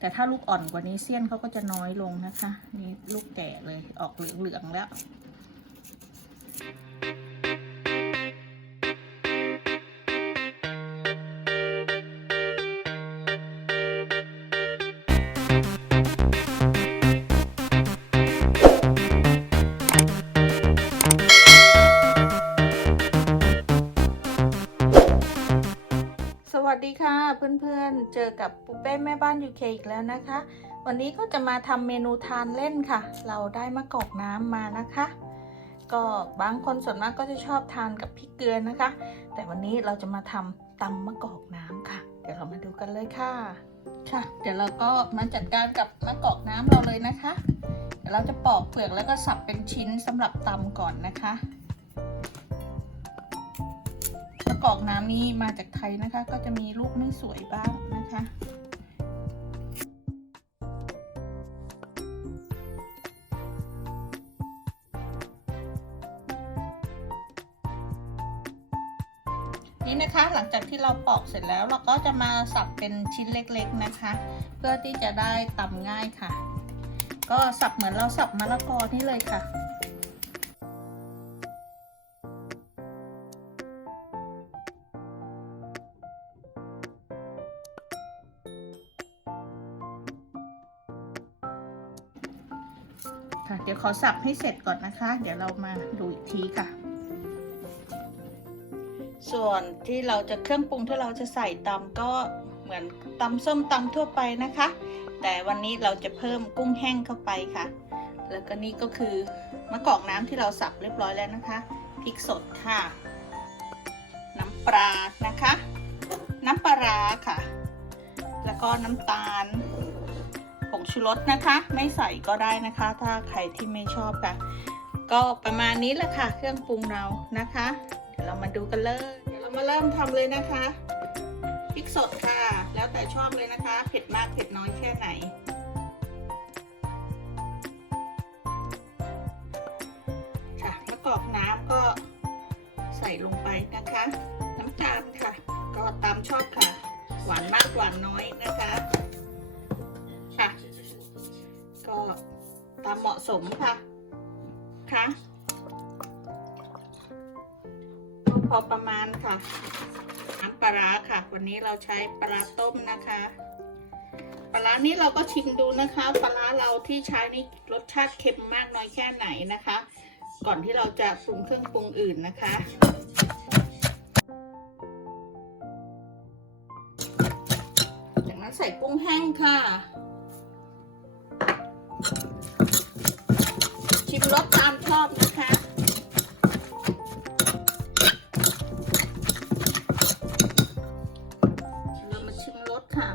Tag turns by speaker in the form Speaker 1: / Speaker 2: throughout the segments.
Speaker 1: แต่ถ้าลูกอ่อนกว่านี้เสี้ยนเขาก็จะน้อยลงนะคะ นี่ลูกแก่เลยออกเหลืองๆแล้ว วัสดีค่ะเพื่อนๆ เจอกับปุ๊เป้แม่บ้านยูเคอีกแล้วนะคะ วันนี้ก็จะมาทำเมนูทานเล่นค่ะ เราได้มะกอกน้ำมานะคะ ก็บางคนส่วนมากก็จะชอบทานกับพริกเกลือนะคะ แต่วันนี้เราจะมาทำตำมะกอกน้ำค่ะ เดี๋ยวเรามาดูกันเลยค่ะ ค่ะ เดี๋ยวเราก็มาจัดการกับมะกอกน้ำเราเลยนะคะ เดี๋ยวเราจะปอกเปลือกแล้วก็สับเป็นชิ้นสำหรับตำก่อนนะคะมะ กอกน้ำนี้มาจากไทยนะคะ ก็จะมีลูกไม่สวยบ้างนะคะนี่นะคะหลังจากที่เราปอกเสร็จแล้วเราก็จะมาสับเป็นชิ้นเล็กๆนะคะ เพื่อที่จะได้ตำง่ายค่ะ ก็สับเหมือนเราสับมะละกอนี่เลยค่ะ ค่ะ เดี๋ยวขอสับให้เสร็จก่อนนะคะ เดี๋ยวเรามาดูอีกทีค่ะ ส่วนที่เราจะเครื่องปรุงที่เราจะใส่ตำก็เหมือนตำส้มตำทั่วไปนะคะ แต่วันนี้เราจะเพิ่มกุ้งแห้งเข้าไปค่ะ แล้วก็นี่ก็คือมะกอกน้ำที่เราสับเรียบร้อยแล้วนะคะพริกสดค่ะ น้ำปลานะคะ น้ำปลาค่ะ แล้วก็น้ำตาล งชูรสนะคะ ไม่ใส่ก็ได้นะคะ ถ้าใครที่ไม่ชอบค่ะ ก็ประมาณนี้แหละค่ะ เครื่องปรุงเรานะคะ เดี๋ยวเรามาดูกันเลย เดี๋ยวเรามาเริ่มทำเลยนะคะพริกสดค่ะ แล้วแต่ชอบเลยนะคะ เผ็ดมากเผ็ดน้อยแค่ไหนค่ะมะกอกน้ำก็ใส่ลงไปนะคะ น้ำตาลค่ะ ก็ตามชอบค่ะ หวานมากหวานน้อยนะคะ ก็ตามเหมาะสมค่ะค่ะพอประมาณค่ะน้ำปลาร้าค่ะ วันนี้เราใช้ปลาร้าต้มนะคะ ปลาร้านี้เราก็ชิมดูนะคะ ปลาร้าเราที่ใช้นี่รสชาติเค็มมากน้อยแค่ไหนนะคะ ก่อนที่เราจะปรุงเครื่องปรุงอื่นนะคะจากนั้นใส่กุ้งแห้งค่ะ ชิมรสตามชอบนะคะ เรามาชิมรสค่ะ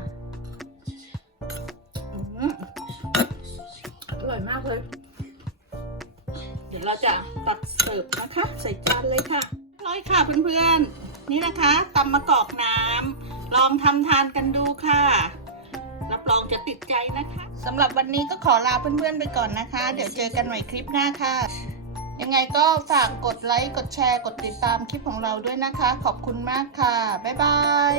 Speaker 1: อืมอร่อยมากเลย เดี๋ยวเราจะตักเสิร์ฟนะคะ ใส่จานเลยค่ะอร่อยค่ะเพื่อนๆ นี่นะคะตำมะกอกน้ำลองทำทานกันดูค่ะ รับรองจะติดใจนะคะ สำหรับวันนี้ก็ขอลาเพื่อนๆไปก่อนนะคะ เดี๋ยวเจอกันใหม่คลิปหน้าค่ะ ยังไงก็ฝากกดไลค์ กดแชร์ กดติดตามคลิปของเราด้วยนะคะ ขอบคุณมากค่ะ บ๊ายบาย